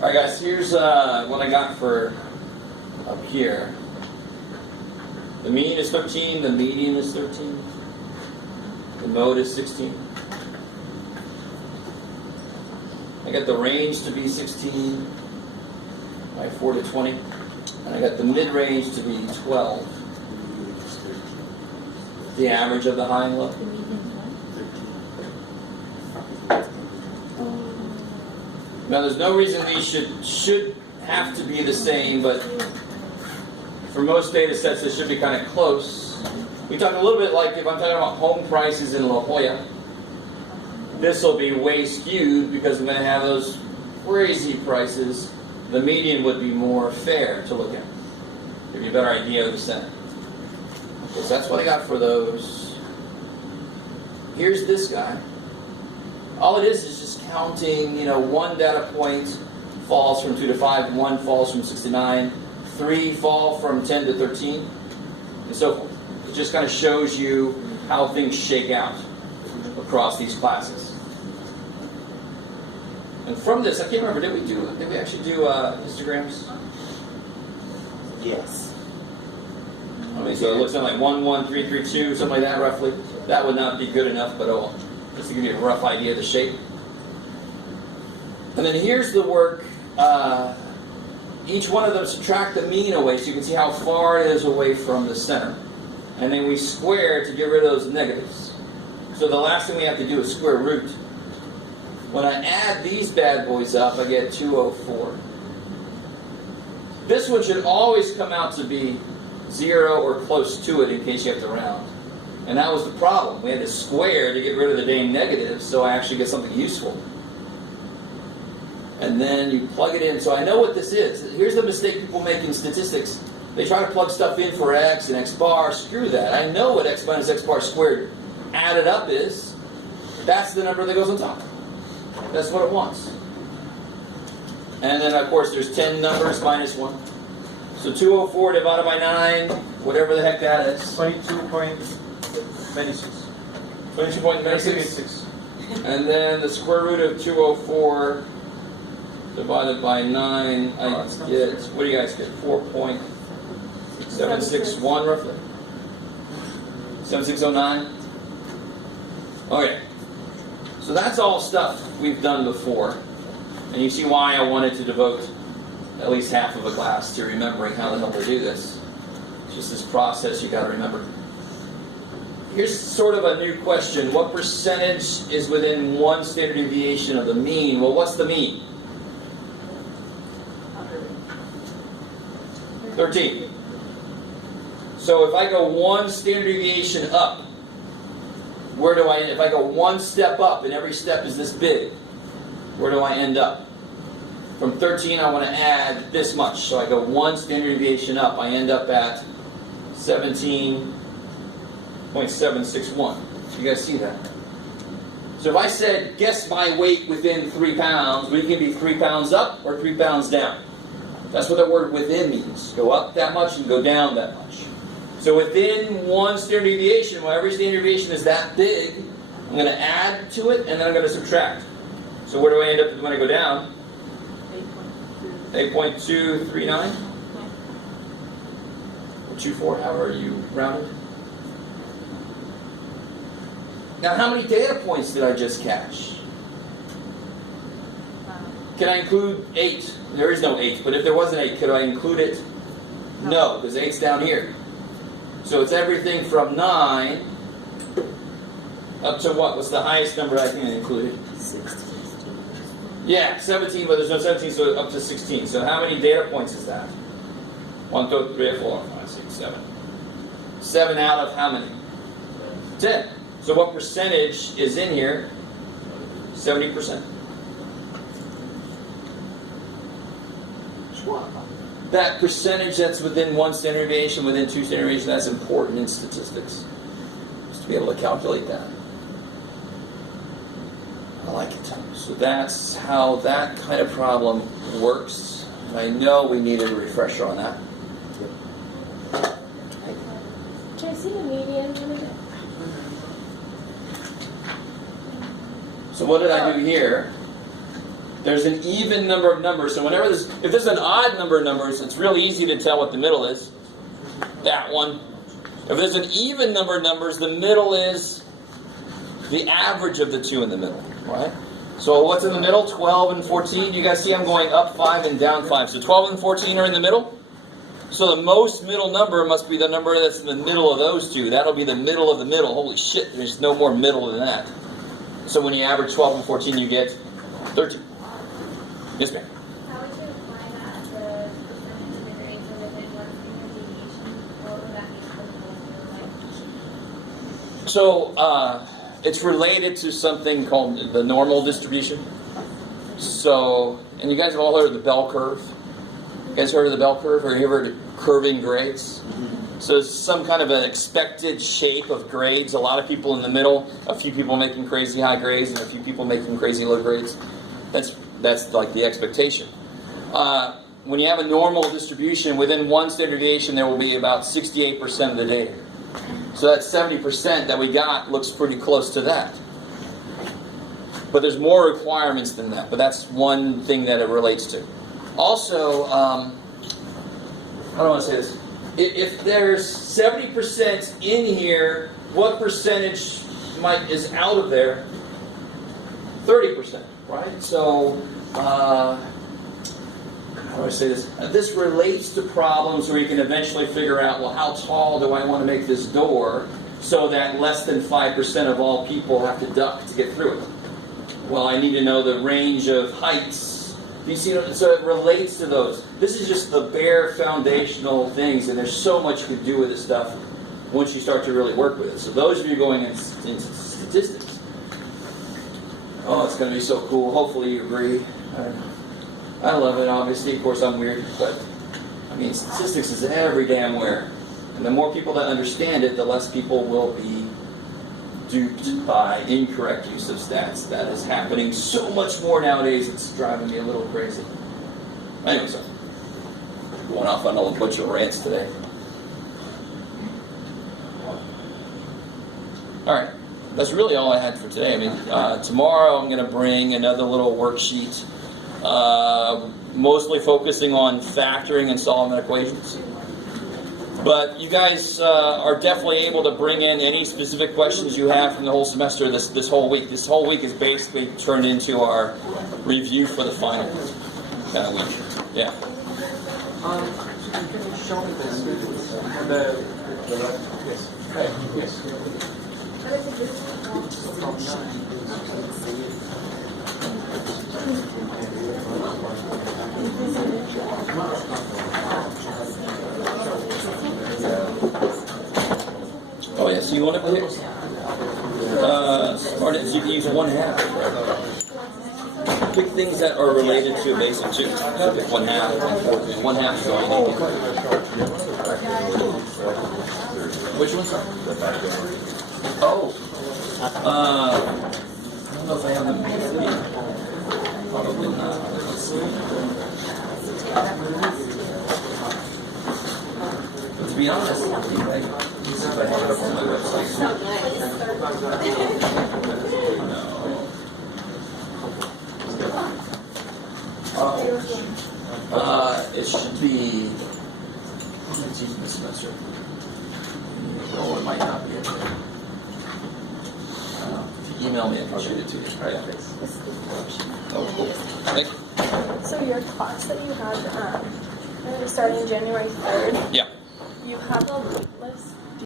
Alright guys, here's what I got for up here. The mean is 13, the median is 13, the mode is 16. I got the range to be 16, by 4 to 20, and I got the mid-range to be 12. The average of the high and low. Now there's no reason these should have to be the same, but for most data sets this should be kind of close. We talk a little bit like if I'm talking about home prices in La Jolla, this will be way skewed because I'm going to have those crazy prices. The median would be more fair to look at. Give you a better idea of the center. Okay, so that's what I got for those. Here's this guy. All it is just counting, one data point falls from 2 to 5, 1 falls from 6 to 9, 3 fall from 10 to 13, and so forth. It just kind of shows you how things shake out across these classes. And from this, I can't remember, did we actually do histograms? Yes. Okay, so it looks like 1, 1, 3, 3, 2, something like that roughly. That would not be good enough, but oh well. Just to give you a rough idea of the shape. And then here's the work. Each one of them subtract the mean away so you can see how far it is away from the center. And then we square to get rid of those negatives. So the last thing we have to do is square root. When I add these bad boys up, I get 204. This one should always come out to be 0 or close to it in case you have to round. And that was the problem. We had to square to get rid of the dang negatives so I actually get something useful. And then you plug it in. So I know what this is. Here's the mistake people make in statistics. They try to plug stuff in for x and x bar. Screw that. I know what x minus x bar squared added up is. That's the number that goes on top. That's what it wants. And then, of course, there's 10 numbers minus 1. So 204 divided by 9, whatever the heck that is. 22.26. 22.96. And then the square root of 204 divided by 9, I get, what do you guys get? 4.761 roughly? 7609? Okay. So that's all stuff we've done before. And you see why I wanted to devote at least half of a class to remembering how the hell to do this. It's just this process you got to remember. Here's sort of a new question. What percentage is within 1 standard deviation of the mean? Well, what's the mean? 13. So if I go 1 standard deviation up, where do I end? If I go 1 step up and every step is this big, where do I end up? From 13 I want to add this much. So I go 1 standard deviation up. I end up at 17.761. You guys see that? So if I said, guess my weight within 3 pounds, well, you can be 3 pounds up or 3 pounds down. That's what the word within means. Go up that much and go down that much. So within 1 standard deviation, well, every standard deviation is that big, I'm going to add to it and then I'm going to subtract. So where do I end up when I go down? 8.239? Or 24, however you rounded. Now how many data points did I just catch? Can I include 8? There is no 8, but if there was an 8, could I include it? No, because 8's down here. So it's everything from 9 up to what? What's the highest number I can include? 16. Yeah, 17, but there's no 17, so up to 16. So how many data points is that? 1, 2, 3, 4, 5, 6, 7. 7 out of how many? 10. So what percentage is in here? 70%. That percentage that's within 1 standard deviation, within 2 standard deviation, that's important in statistics. Just to be able to calculate that. I like it. So that's how that kind of problem works. I know we needed a refresher on that. Can I see the median? So what did I do here? There's an even number of numbers. So whenever if there's an odd number of numbers, it's really easy to tell what the middle is. That one. If there's an even number of numbers, the middle is the average of the two in the middle, right? So what's in the middle? 12 and 14. You guys see I'm going up 5 and down 5. So 12 and 14 are in the middle. So the most middle number must be the number that's in the middle of those two. That'll be the middle of the middle. Holy shit, there's no more middle than that. So when you average 12 and 14, you get 13. Yes, ma'am. How would you apply that, the percentage of the grades are within one standard deviation? What would that mean for the whole So it's related to something called the normal distribution. So, and you guys have all heard of the bell curve. You guys heard of the bell curve, or you ever heard of curving grades? So it's some kind of an expected shape of grades. A lot of people in the middle, a few people making crazy high grades, and a few people making crazy low grades. That's like the expectation. When you have a normal distribution, within one standard deviation, there will be about 68% of the data. So that 70% that we got looks pretty close to that. But there's more requirements than that. But that's one thing that it relates to. Also, how do I want to say this? If there's 70% in here, what percentage is out of there? 30%, right? So, how do I say this? This relates to problems where you can eventually figure out, well, how tall do I want to make this door so that less than 5% of all people have to duck to get through it? Well, I need to know the range of heights. Do you see? So it relates to those. This is just the bare foundational things, and there's so much you can do with this stuff once you start to really work with it. So those of you going into statistics, oh, it's going to be so cool. Hopefully you agree. I don't know. I love it, obviously. Of course, I'm weird, but I mean, statistics is every damn where. And the more people that understand it, the less people will be duped by incorrect use of stats. That is happening so much more nowadays, it's driving me a little crazy. Anyway, so going off on a bunch of rants today. Alright, that's really all I had for today. I mean, tomorrow I'm going to bring another little worksheet, mostly focusing on factoring and solving equations. But you guys are definitely able to bring in any specific questions you have from the whole semester this whole week. This whole week is basically turned into our review for the final week. Yeah. Can you show me this? Yes. Oh yeah, so you want to pick smart, you can use 1/2. Pick things that are related to basic 2. So pick 1/2 and 4. 1/2 is all you need. Which one's that? Oh. I don't know if I have them here. Probably not. Let's see. But to be honest, I think if I have it up on my website. It should be. It's using this semester. Oh, it might not be. If you email me, I can shoot it to you. Yeah. Oh, cool. Thank you. So your class that you had starting January 3rd, Yeah. you have a wait list